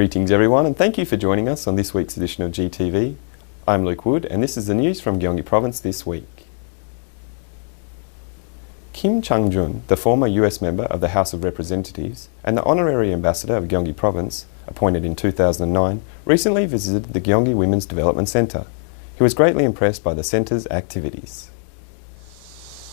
Greetings everyone, and thank you for joining us on this week's edition of GTV. I'm Luke Wood and this is the news from Gyeonggi Province this week. Kim Chang-jun, the former US member of the House of Representatives and the Honorary Ambassador of Gyeonggi Province, appointed in 2009, recently visited the Gyeonggi Women's Development Centre. He was greatly impressed by the centre's activities.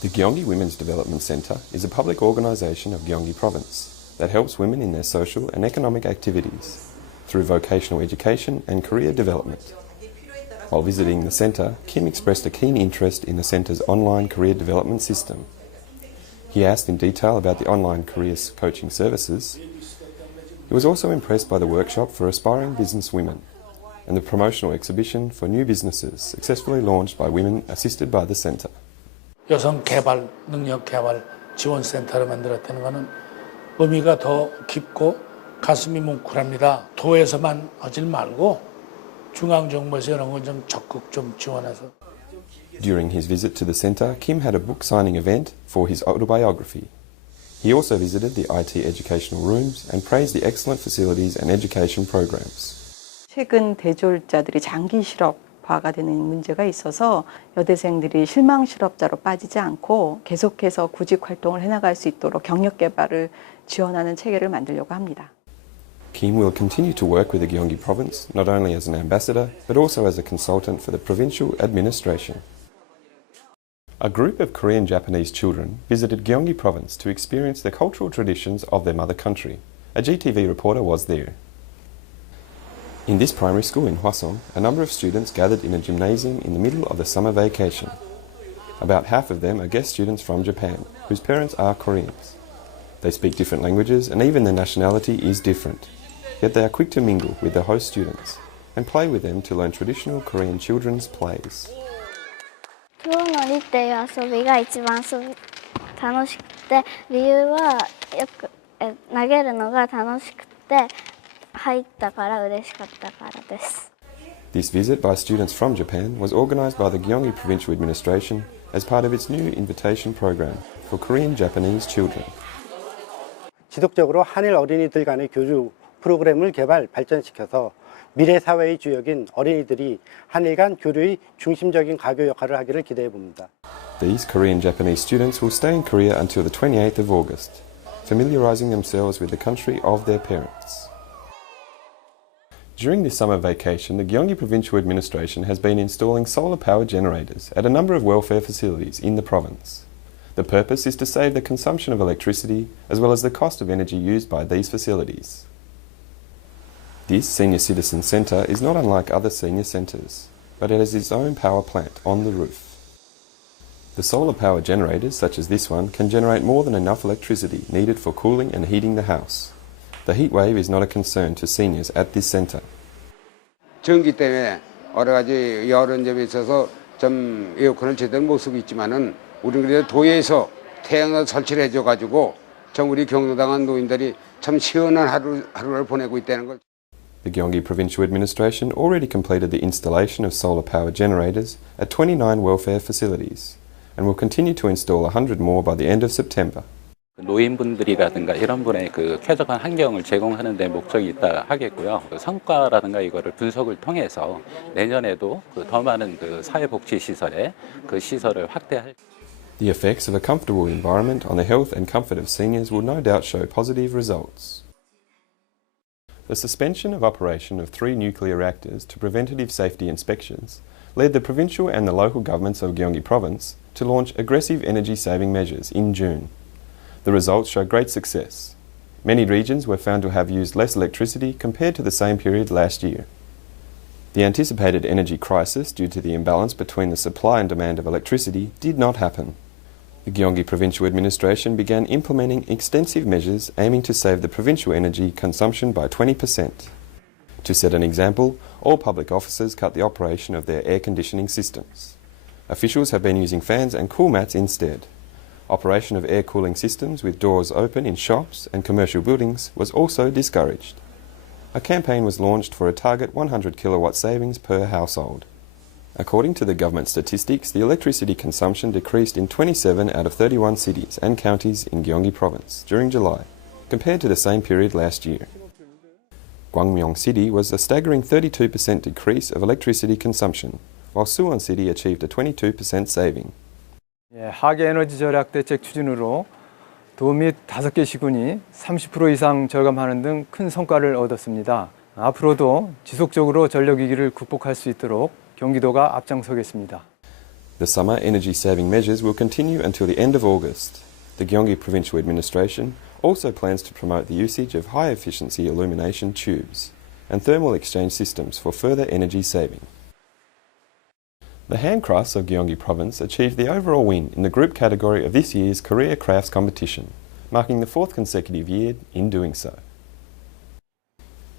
The Gyeonggi Women's Development Centre is a public organisation of Gyeonggi Province that helps women in their social and economic activities through vocational education and career development. While visiting the centre, Kim expressed a keen interest in the centre's online career development system. He asked in detail about the online careers coaching services. He was also impressed by the workshop for aspiring business women and the promotional exhibition for new businesses successfully launched by women assisted by the centre. 여성 개발, 능력 개발 지원 센터를 만들었다는 것은 의미가 더 깊고 가슴이 뭉클합니다. 도에서만 하질 말고 중앙 정부에서 이런 건 좀 적극 좀 지원해서. During his visit to the centre, Kim had a book signing event for his autobiography. He also visited the IT educational rooms and praised the excellent facilities and education programs. 최근 대졸자들이 장기 실업화가 되는 문제가 있어서 여대생들이 실망 실업자로 빠지지 않고 계속해서 구직 활동을 해나갈 수 있도록 경력 개발을 지원하는 체계를 만들려고 합니다. Kim will continue to work with the Gyeonggi Province, not only as an ambassador, but also as a consultant for the provincial administration. A group of Korean Japanese children visited Gyeonggi Province to experience the cultural traditions of their mother country. A GTV reporter was there. In this primary school in Hwasong, a number of students gathered in a gymnasium in the middle of the summer vacation. About half of them are guest students from Japan, whose parents are Koreans. They speak different languages and even their nationality is different. Yet they are quick to mingle with their host students and play with them to learn traditional Korean children's plays. 風呂のりっていう遊びが一番楽しくて、理由はよく投げるのが楽しくて入ったから嬉しかったからです。This visit by students from Japan was organised by the Gyeonggi Provincial Administration as part of its new invitation program for Korean Japanese children. 지속적으로 한일 어린이들 간의 교류 프로그램을 발전시켜서 미래 사회의 주역인 어린이들이 한일 간 교류의 중심적인 가교 역할을 하기를 기대해 봅니다. These Korean Japanese students will stay in Korea until the 28th of August, familiarising themselves with the country of their parents. During this summer vacation, the Gyeonggi Provincial Administration has been installing solar power generators at a number of welfare facilities in the province. The purpose is to save the consumption of electricity as well as the cost of energy used by these facilities. This senior citizen centre is not unlike other senior centres, but it has its own power plant on the roof. The solar power generators, such as this one, can generate more than enough electricity needed for cooling and heating the house. The heat wave is not a concern to seniors at this centre. 전기 때문에 여러 가지 여러 점에 있어서 좀 에어컨을 제대로 못 쓰고 있지만은 우리는 그래도 도에서 태양을 설치를 해줘가지고 전 우리 경로당한 노인들이 참 시원한 하루를 보내고 있다는 걸. The Gyeonggi Provincial Administration already completed the installation of solar power generators at 29 welfare facilities and will continue to install 100 more by the end of September. 노인분들이라든가 이런 분의 쾌적한 환경을 제공하는 데 목적이 있다 하겠고요. 성과라든가 이거를 분석을 통해서 내년에도 더 많은 사회복지시설에 시설을 확대할. The effects of a comfortable environment on the health and comfort of seniors will no doubt show positive results. The suspension of operation of 3 nuclear reactors to preventative safety inspections led the provincial and the local governments of Gyeonggi Province to launch aggressive energy-saving measures in June. The results show great success. Many regions were found to have used less electricity compared to the same period last year. The anticipated energy crisis due to the imbalance between the supply and demand of electricity did not happen. The Gyeonggi Provincial Administration began implementing extensive measures aiming to save the provincial energy consumption by 20%. To set an example, all public offices cut the operation of their air conditioning systems. Officials have been using fans and cool mats instead. Operation of air cooling systems with doors open in shops and commercial buildings was also discouraged. A campaign was launched for a target 100 kilowatt savings per household. According to the government statistics, the electricity consumption decreased in 27 out of 31 cities and counties in Gyeonggi Province during July, compared to the same period last year. Gwangmyeong City was a staggering 32% decrease of electricity consumption, while Suwon City achieved a 22% saving. 하계 에너지 절약 대책 추진으로 도 및 5개 시군이 30% 이상 절감하는 등 큰 성과를 얻었습니다. 앞으로도 지속적으로 전력 위기를 극복할 수 있도록 경기도가 앞장서겠습니다. The summer energy saving measures will continue until the end of August. The Gyeonggi Provincial Administration also plans to promote the usage of high efficiency illumination tubes and thermal exchange systems for further energy saving. The handcrafts of Gyeonggi Province achieved the overall win in the group category of this year's Korea Crafts competition, marking the 4th consecutive year in doing so.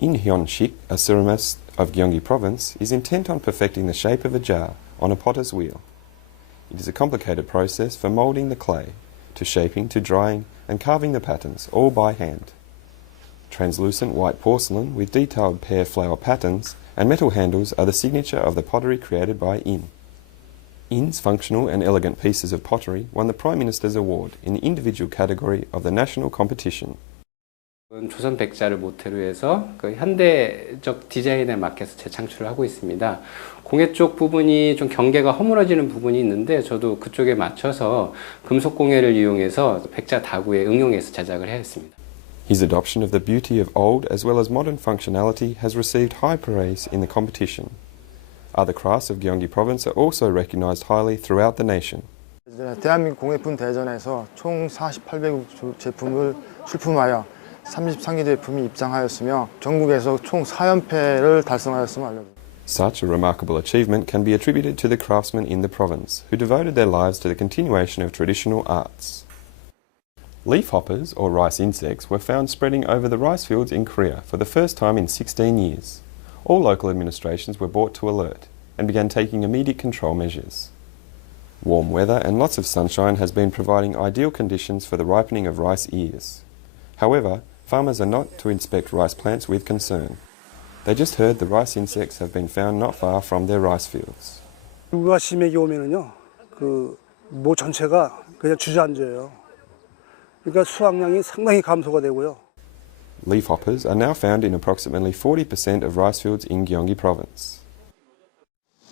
In Hyun-shik, a ceramist of Gyeonggi Province, is intent on perfecting the shape of a jar on a potter's wheel. It is a complicated process for moulding the clay, to shaping, to drying and carving the patterns, all by hand. Translucent white porcelain with detailed pear flower patterns and metal handles are the signature of the pottery created by In. In's functional and elegant pieces of pottery won the Prime Minister's Award in the individual category of the national competition. 조선 백자를 모태로 해서 그 현대적 디자인에 맞게서 재창출을 하고 있습니다. 공예 쪽 부분이 좀 경계가 허물어지는 부분이 있는데 저도 그쪽에 맞춰서 금속 공예를 이용해서 백자 다구에 응용해서 제작을 했습니다. His adoption of the beauty of old as well as modern functionality has received high praise in the competition. Other crafts of Gyeonggi Province are also recognised highly throughout the nation. 대한민국 공예품 대전에서 총 4,800여 제품을 출품하여 33개 제품이 입상하였으며 전국에서 총 4연패를 달성하였음을 알려드립니다. Such a remarkable achievement can be attributed to the craftsmen in the province who devoted their lives to the continuation of traditional arts. Leafhoppers, or rice insects, were found spreading over the rice fields in Korea for the first time in 16 years. All local administrations were brought to alert and began taking immediate control measures. Warm weather and lots of sunshine has been providing ideal conditions for the ripening of rice ears. However, farmers are not to inspect rice plants with concern. They just heard the rice insects have been found not far from their rice fields. 누가 심하게 오면은요, 모 전체가 그냥 주저앉아요. 그러니까 수확량이 상당히 감소가 되고요. Leafhoppers are now found in approximately 40% of rice fields in Gyeonggi Province.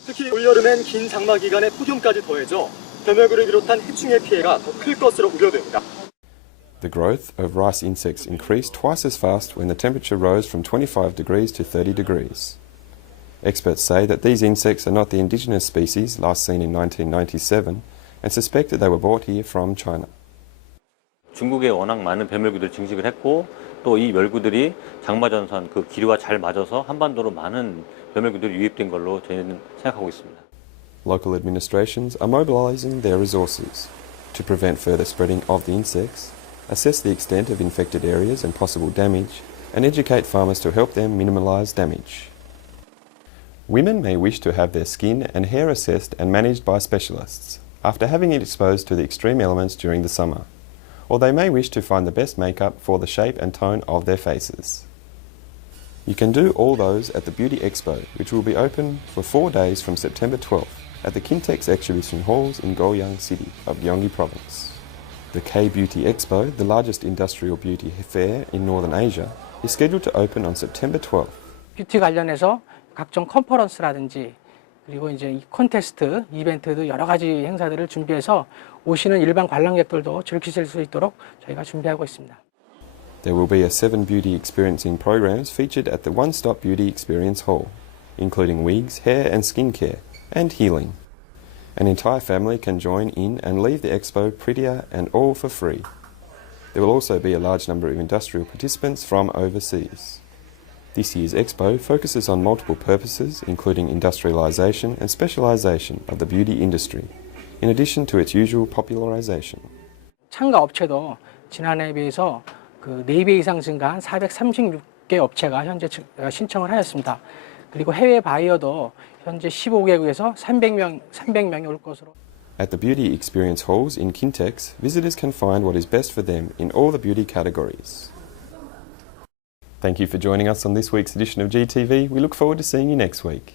특히 올여름엔 긴 장마 기간에 폭염까지 더해져 변멸구를 비롯한 해충의 피해가 더 클 것으로 우려됩니다. The growth of rice insects increased twice as fast when the temperature rose from 25 degrees to 30 degrees. Experts say that these insects are not the indigenous species last seen in 1997 and suspect that they were brought here from China. 중국에 워낙 많은 뱀멸구들을 증식을 했고 또 이 멸구들이 장마전선 그 기류와 잘 맞아서 한반도로 많은 뱀멸구들이 유입된 걸로 저희는 생각하고 있습니다. Local administrations are mobilising their resources to prevent further spreading of the insects, assess the extent of infected areas and possible damage, and educate farmers to help them minimise damage. Women may wish to have their skin and hair assessed and managed by specialists after having it exposed to the extreme elements during the summer, or they may wish to find the best makeup for the shape and tone of their faces. You can do all those at the Beauty Expo, which will be open for 4 days from September 12th at the Kintex Exhibition Halls in Goyang City of Gyeonggi Province. The K-Beauty Expo, the largest industrial beauty fair in Northern Asia, is scheduled to open on September 12th. 뷰티 관련해서 각종 컨퍼런스라든지 그리고 이제 이 콘테스트, 이벤트도 여러 가지 행사들을 준비해서 오시는 일반 관람객들도 즐기실 수 있도록 저희가 준비하고 있습니다. There will be a 7 beauty experiencing programs featured at the One-Stop Beauty Experience Hall, including wigs, hair and skincare, and healing. An entire family can join in and leave the expo prettier and all for free. There will also be a large number of industrial participants from overseas. This year's expo focuses on multiple purposes, including industrialisation and specialisation of the beauty industry, in addition to its usual popularisation. 참가 업체도 지난해에 비해서 4배 이상 증가한 436개 업체가 현재 신청을 하였습니다. 그리고 해외 바이어도 현재 15개국에서 300명이 올 것으로. At the beauty experience halls in Kintex, visitors can find what is best for them in all the beauty categories. Thank you for joining us on this week's edition of GTV. We look forward to seeing you next week.